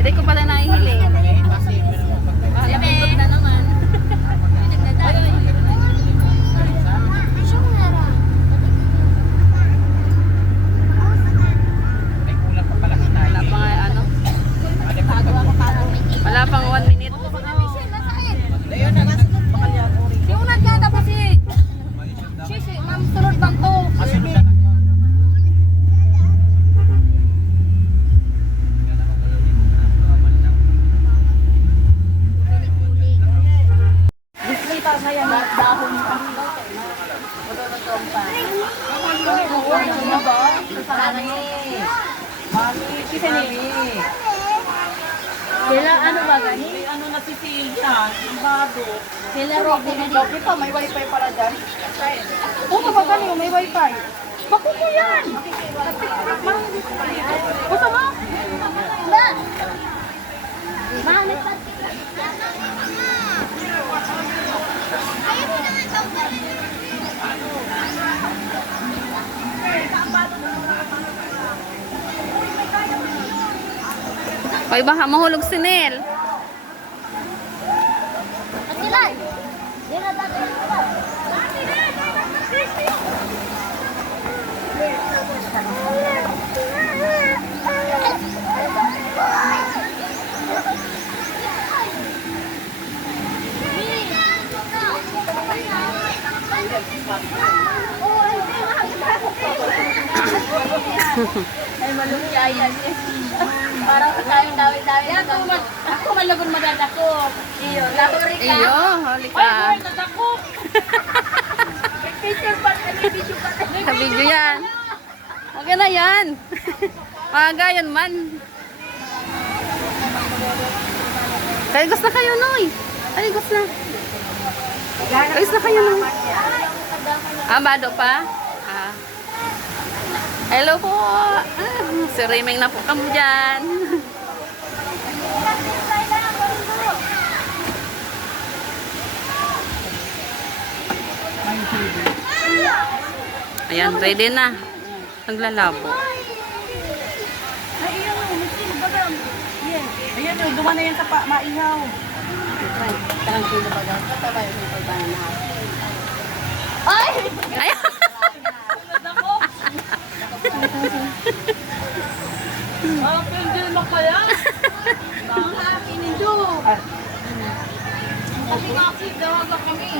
Hindi ko pala nahihiling. Lamig na naman. Wala pa nga ano. Wala pang 1 minute. Siunat nga tapos eh. Sisi, ma'am, sunod bang to? Display saya na dahon pa. Sila ano ba gani? Ano nasisil siya, yung bado. Sila Robin Ito, may wifi pala dyan. Oo, kapag kanino may wifi. Bako ko yan! Gusto mo? Ba? Mahanap pa. Ay, baka mahulog si Nel. At sila? Di na tatay ko. Ay, malungyayan. Parang tayong dawi-dawi. Ako malagon madadako. Iyo, labori ka. Iyo, huli ka. Ay, dadako. Picture pa, video pa. Sa video yan. Okay na yan. Maga yun man. Kaligos na kayo, Noy. Kaligos na. Kaligos na kayo, Noy. Ah, bado pa? Ah. Hello po. Ah, si Remeng na po kamo dyan. Ayan, ready na. Naglalabo. Ayan, duman na yan sa maihaw. Tarantino ba daw? Katabay mo pa ba na? Ay! Ay! Ah, pwede naman kaya? Ang akin nito. Kasi nga kasi dawaga kami.